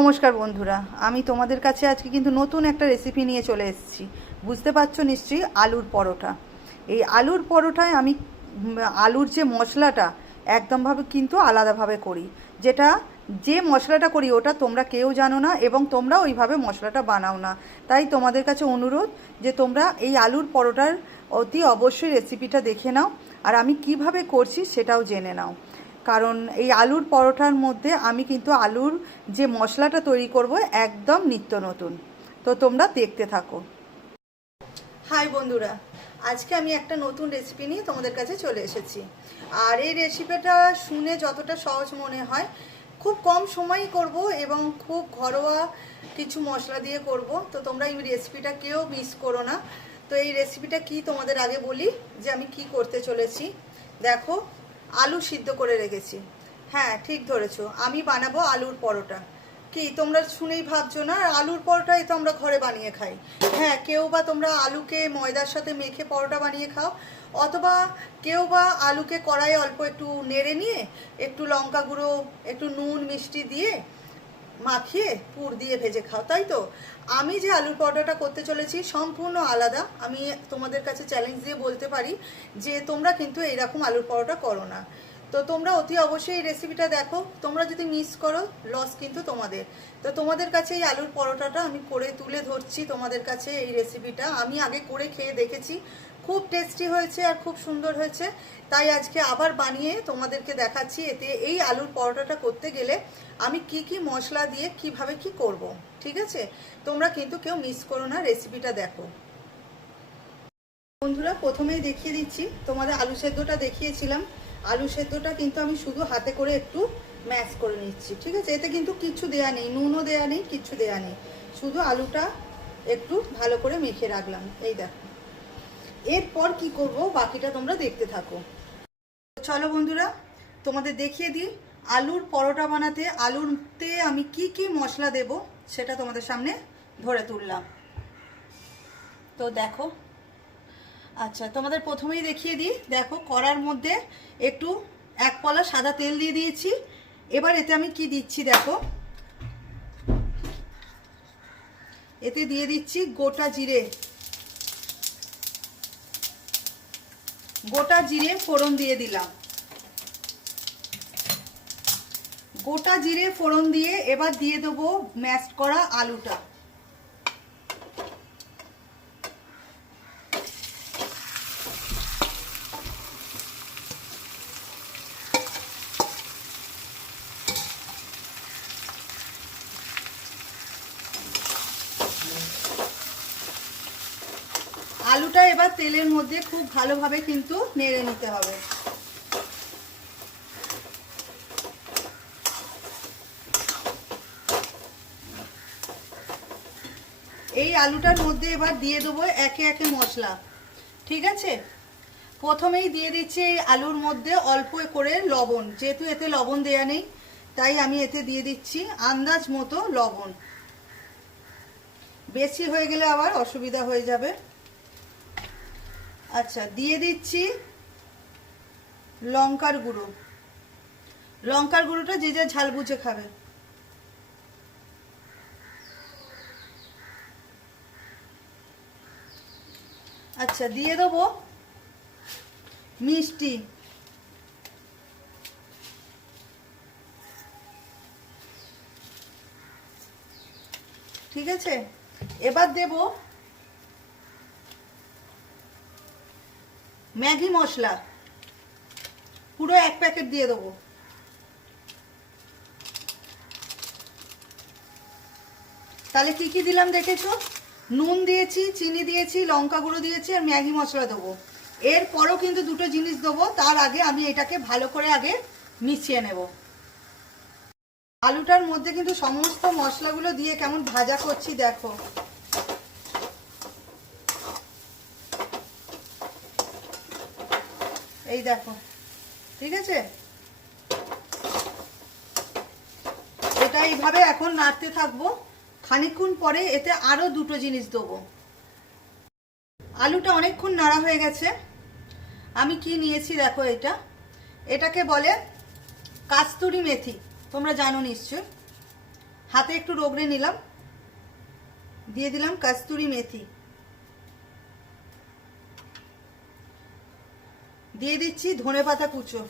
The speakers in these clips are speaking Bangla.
নমস্কার বন্ধুরা, আমি তোমাদের কাছে আজকে কিন্তু নতুন একটা রেসিপি নিয়ে চলে এসেছি। বুঝতে পারছো নিশ্চয়ই, আলুর পরোটা। এই আলুর পরোটায় আমি আলুর যে মশলাটা একদমভাবে কিন্তু আলাদাভাবে করি। যে মশলাটা করি ওটা তোমরা কেউ জানো না এবং তোমরা ওইভাবে মশলাটা বানাও না। তাই তোমাদের কাছে অনুরোধ যে তোমরা এই আলুর পরোটার অতি অবশ্যই রেসিপিটা দেখে নাও, আর আমি কিভাবে করছি সেটাও জেনে নাও। কারণ এই আলুর পরোটার মধ্যে আমি কিন্তু আলুর যে মশলাটা তৈরি করব একদম নিত্য নতুন। তো তোমরা দেখতে থাকো। হাই বন্ধুরা, আজকে আমি একটা নতুন রেসিপি নিয়ে তোমাদের কাছে চলে এসেছি। আর এই রেসিপিটা শুনে যতটা সহজ মনে হয়, খুব কম সময়ই করব এবং খুব ঘরোয়া কিছু মশলা দিয়ে করব। তো তোমরা এই রেসিপিটা কেউ মিস করো না। তো এই রেসিপিটা কি তোমাদের আগে বলি যে আমি কি করতে চলেছি। দেখো, আলু সিদ্ধ করে রেখেছি। হ্যাঁ, ঠিক ধরেছো, আমি বানাবো আলুর পরোটা। কি তোমরা শুনেই ভাবছো না আলুর পরোটাই তো আমরা ঘরে বানিয়ে খাই? হ্যাঁ, কেউ বা তোমরা আলুকে ময়দার সাথে মেখে পরোটা বানিয়ে খাও, অথবা কেউ বা আলুকে কড়াইয়ে অল্প একটু নেড়ে নিয়ে একটু লঙ্কা গুঁড়ো, একটু নুন মিষ্টি দিয়ে মাখিয়ে পুর দিয়ে ভেজে খাও, তাই তো? আমি যে আলুর পরোটাটা করতে চলেছি সম্পূর্ণ আলাদা। আমি তোমাদের কাছে চ্যালেঞ্জ দিয়ে বলতে পারি যে তোমরা কিন্তু এইরকম আলুর পরোটা করো না। তো তোমরা অতি অবশ্যই এই রেসিপিটা দেখো। তোমরা যদি মিস করো, লস কিন্তু তোমাদের। তো তোমাদের কাছে এই আলুর পরোটাটা আমি করে তুলে ধরছি। তোমাদের কাছে এই রেসিপিটা আমি আগে করে খেয়ে দেখেছি, খুব টেস্টি হয়েছে আর খুব সুন্দর হয়েছে। তাই আজকে আবার বানিয়ে তোমাদেরকে দেখাচ্ছি। এতে এই আলুর পরোটাটা করতে গেলে আমি কি কি মশলা দিয়ে কিভাবে কি করব, ঠিক আছে? তোমরা কিন্তু কেউ মিস করো না, রেসিপিটা দেখো। বন্ধুরা, প্রথমেই দেখিয়ে দিচ্ছি, তোমাদের আলু সেদ্ধটা দেখিয়েছিলাম। আলু সেদ্ধটা কিন্তু আমি শুধু হাতে করে একটু ম্যাশ করে নিচ্ছি, ঠিক আছে? এতে কিন্তু কিচ্ছু দেয়া নেই, নুনও দেয়া নেই, কিচ্ছু দেয়া নেই, শুধু আলুটা একটু ভালো করে মেখে রাখলাম। এই দেখো, এরপর কি করব বাকিটা তোমরা দেখতে থাকো। চলো বন্ধুরা, তোমাদের দেখিয়ে দিই আলুর পরোটা বানাতে আলুতে আমি কি কি মশলা দেব সেটা তোমাদের সামনে ধরে তুললাম। তো দেখো, আচ্ছা তোমাদের প্রথমেই দেখিয়ে দিই। দেখো, কড়ার মধ্যে একটু 1 পলা সাদা তেল দিয়ে দিয়েছি। এবার এতে আমি কি দিচ্ছি দেখো, এতে দিয়ে দিচ্ছি গোটা জিরে। গোটা জিরে ফোড়ন দিয়ে দিলাম। গোটা জিরে ফোড়ন দিয়ে এবার দিয়ে দেবো ম্যাশ করা আলুটা। আলুটা এবার তেলের মধ্যে খুব ভালোভাবে কিন্তু নেড়ে নিতে হবে। এই আলুটার মধ্যে এবার দিয়ে দেবো একে একে মশলা, ঠিক আছে? প্রথমেই দিয়ে দিচ্ছি এই আলুর মধ্যে অল্প করে লবণ। যেহেতু এতে লবণ দেয়া নেই, তাই আমি এতে দিয়ে দিচ্ছি আন্দাজ মতো লবণ। বেশি হয়ে গেলে আবার অসুবিধা হয়ে যাবে। আচ্ছা, দিয়ে দিচ্ছি লঙ্কার গুঁড়ো। লঙ্কার গুঁড়োটা যে যা ঝাল বুঝে খাবে। আচ্ছা, দিয়ে দেবো মিষ্টি। ঠিক আছে, এবার দেব ম্যাগি মশলা, পুরো 1 প্যাকেট দিয়ে দেবো। তাহলে কি কি দিলাম দেখেছো? নুন দিয়েছি, চিনি দিয়েছি, লঙ্কা গুঁড়ো দিয়েছি, আর ম্যাগি মশলা দেবো। এরপরও কিন্তু দুটো জিনিস দেবো, তার আগে আমি এটাকে ভালো করে আগে মিশিয়ে নেব। আলুটার মধ্যে কিন্তু সমস্ত মশলাগুলো দিয়ে কেমন ভাজা করছি দেখো। এই দেখো, ঠিক আছে? এটা এইভাবে এখন নাড়তে থাকবো। খানিকক্ষণ পরে এতে আরো দুটো জিনিস দেবো। আলুটা অনেকক্ষণ নাড়া হয়ে গেছে। আমি কি নিয়েছি দেখো, এটাকে বলে কাস্তুরি মেথি, তোমরা জানো নিশ্চয়। হাতে একটু রগড়ে নিলাম, দিয়ে দিলাম কস্তুরি মেথি, দিয়ে দিচ্ছি ধনেপাতা কুচো,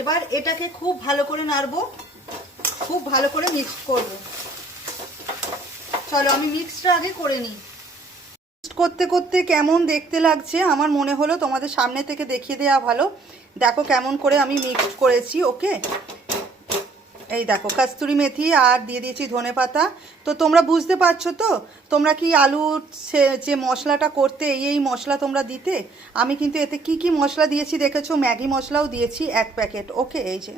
এবার এটাকে খুব ভালো করে নাড়বো, খুব ভালো করে মিক্স করব। চলো আমি মিক্সটা আগে করে নিই। করতে করতে কেমন দেখতে লাগছে আমার মনে হলো তোমাদের সামনে থেকে দেখিয়ে দেওয়া ভালো। দেখো কেমন করে আমি মিক্স করেছি। ওকে, এই দেখো কস্তুরি মেথি আর দিয়ে দিয়েছি ধনেপাতা। তো তোমরা বুঝতে পারছো তো, তোমরা কি আলুর যে মশলাটা করতে এই মশলা তোমরা দিতে? আমি কিন্তু এতে কি কি মশলা দিয়েছি দেখেছো, ম্যাগি মশলাও দিয়েছি 1 প্যাকেট। ওকে, এই যে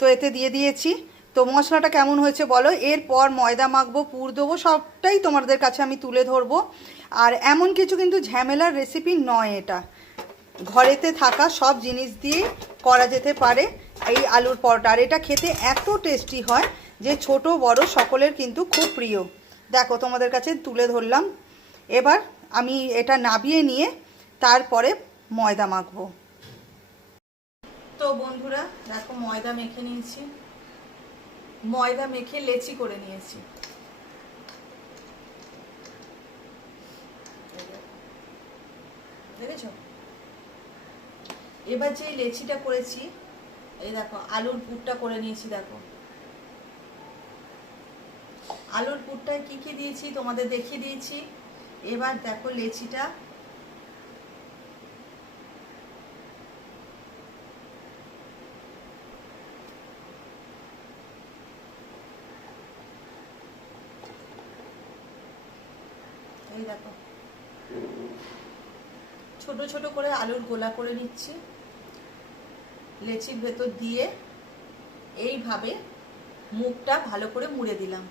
তো এতে দিয়ে দিয়েছি। তো মশলাটা কেমন হয়েছে বলো। এরপর ময়দা মাখবো, পুর দেবো, সবটাই তোমাদের কাছে আমি তুলে ধরবো। আর এমন কিছু কিন্তু ঝামেলার রেসিপি নয়, এটা ঘরেতে থাকা সব জিনিস দিয়ে করা যেতে পারে এই আলুর পরোটা। আর এটা খেতে এত টেস্টি হয় যে ছোট বড় সকলের কিন্তু খুব প্রিয়। দেখো তোমাদের কাছে তুলে ধরলাম। এবার আমি এটা নাবিয়ে নিয়ে তারপরে ময়দা মাখবো। তো বন্ধুরা দেখো ময়দা মেখে নিয়েছি, ময়দা মেখে লেচি করে নিয়েছি। দেখেছো? এবার যে লেচিটা করেছি, এই দেখো আলুর পুরটা করে নিয়েছি। দেখো আলুর পুরটায় কি কি দিয়েছি তোমাদের দেখিয়ে দিয়েছি। এবার দেখো লেচিটা এই দেখো ছোট ছোট করে আলুর গোলা করে নিচ্ছি, লেচির ভেতর দিয়ে এইভাবে মুখটা ভালো করে মুড়ে দিলাম।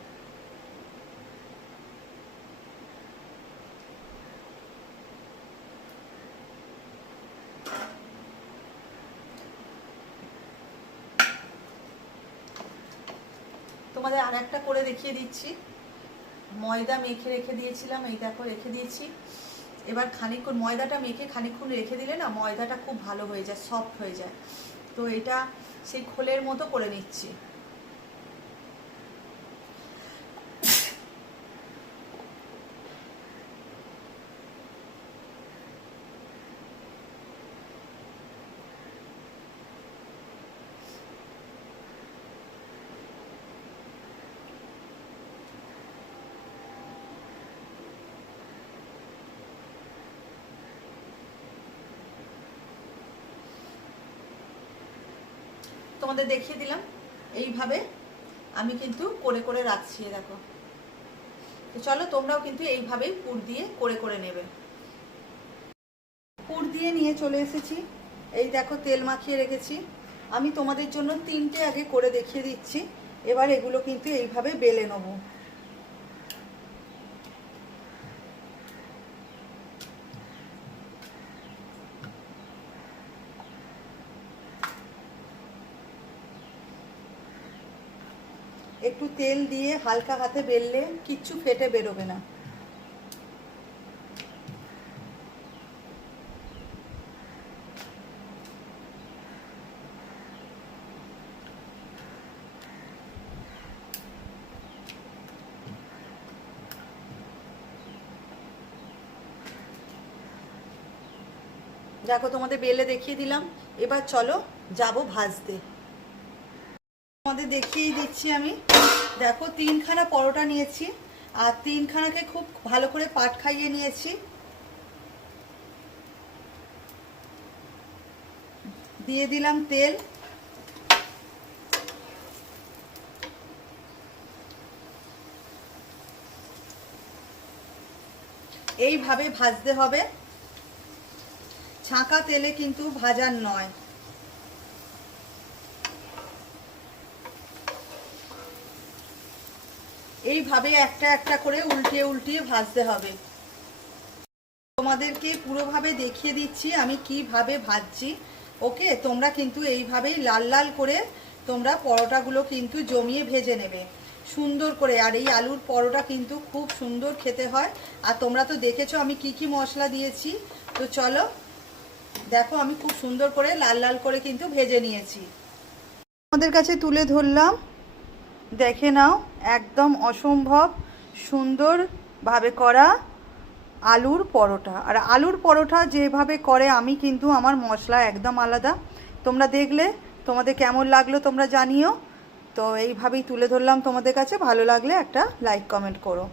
তোমাদের আর একটা করে দেখিয়ে দিচ্ছি। ময়দা মেখে রেখে দিয়েছিলাম, এই দেখো রেখে দিয়েছি। এবার খানিকক্ষণ ময়দাটা মেখে খানিকক্ষণ রেখে দিলে না ময়দাটা খুব ভালো হয়ে যায়, সফট হয়ে যায়। তো এটা সেই খোলের মতো করে নিচ্ছি। তোমাদের দেখিয়ে দিলাম এইভাবে আমি কিন্তু করে করে রাখছি। দেখো, তো চলো তোমরাও কিন্তু এইভাবেই পুর দিয়ে করে করে নেবে। পুর দিয়ে নিয়ে চলে এসেছি, এই দেখো তেল মাখিয়ে রেখেছি। আমি তোমাদের জন্য 3টে আগে করে দেখিয়ে দিচ্ছি। এবার এগুলো কিন্তু এইভাবে বেলে নেবো। একটু তেল দিয়ে হালকা হাতে বেললে কিচ্ছু ফেটে বেরোবে না। দেখো তোমাদের বেলে দেখিয়ে দিলাম। এবার চলো যাবো ভাজতে। তোমাদের দেখিয়ে দিচ্ছি আমি। দেখো 3খানা পরোটা নিয়েছি আর 3খানাকে খুব ভালো করে পাট খাইয়ে নিয়েছি। দিয়ে দিলাম তেল, এইভাবে ভাজতে হবে, ছাঁকা তেলে কিন্তু ভাজার নয়। এইভাবে একটা একটা করে উল্টিয়ে উল্টিয়ে ভাজতে হবে। তোমাদেরকে পুরোভাবে দেখিয়ে দিচ্ছি আমি কিভাবে ভাজছি। ওকে, তোমরা কিন্তু এইভাবেই লাল লাল করে তোমরা পরোটাগুলো কিন্তু জমিয়ে ভেজে নেবে সুন্দর করে। আর এই আলুর পরোটা কিন্তু খুব সুন্দর খেতে হয়। আর তোমরা তো দেখেছো আমি কি কি মশলা দিয়েছি। তো চলো দেখো আমি খুব সুন্দর করে লাল লাল করে কিন্তু ভেজে নিয়েছি। আমাদের কাছে তুলে ধরলাম, দেখে নাও একদম অসম্ভব সুন্দরভাবে করা আলুর পরোটা। আর আলুর পরোটা যেভাবে করে আমি কিন্তু আমার মশলা একদম আলাদা। তোমরা দেখলে তোমাদের কেমন লাগলো তোমরা জানিও। তো এইভাবেই তুলে ধরলাম তোমাদের কাছে, ভালো লাগলে একটা লাইক কমেন্ট করো।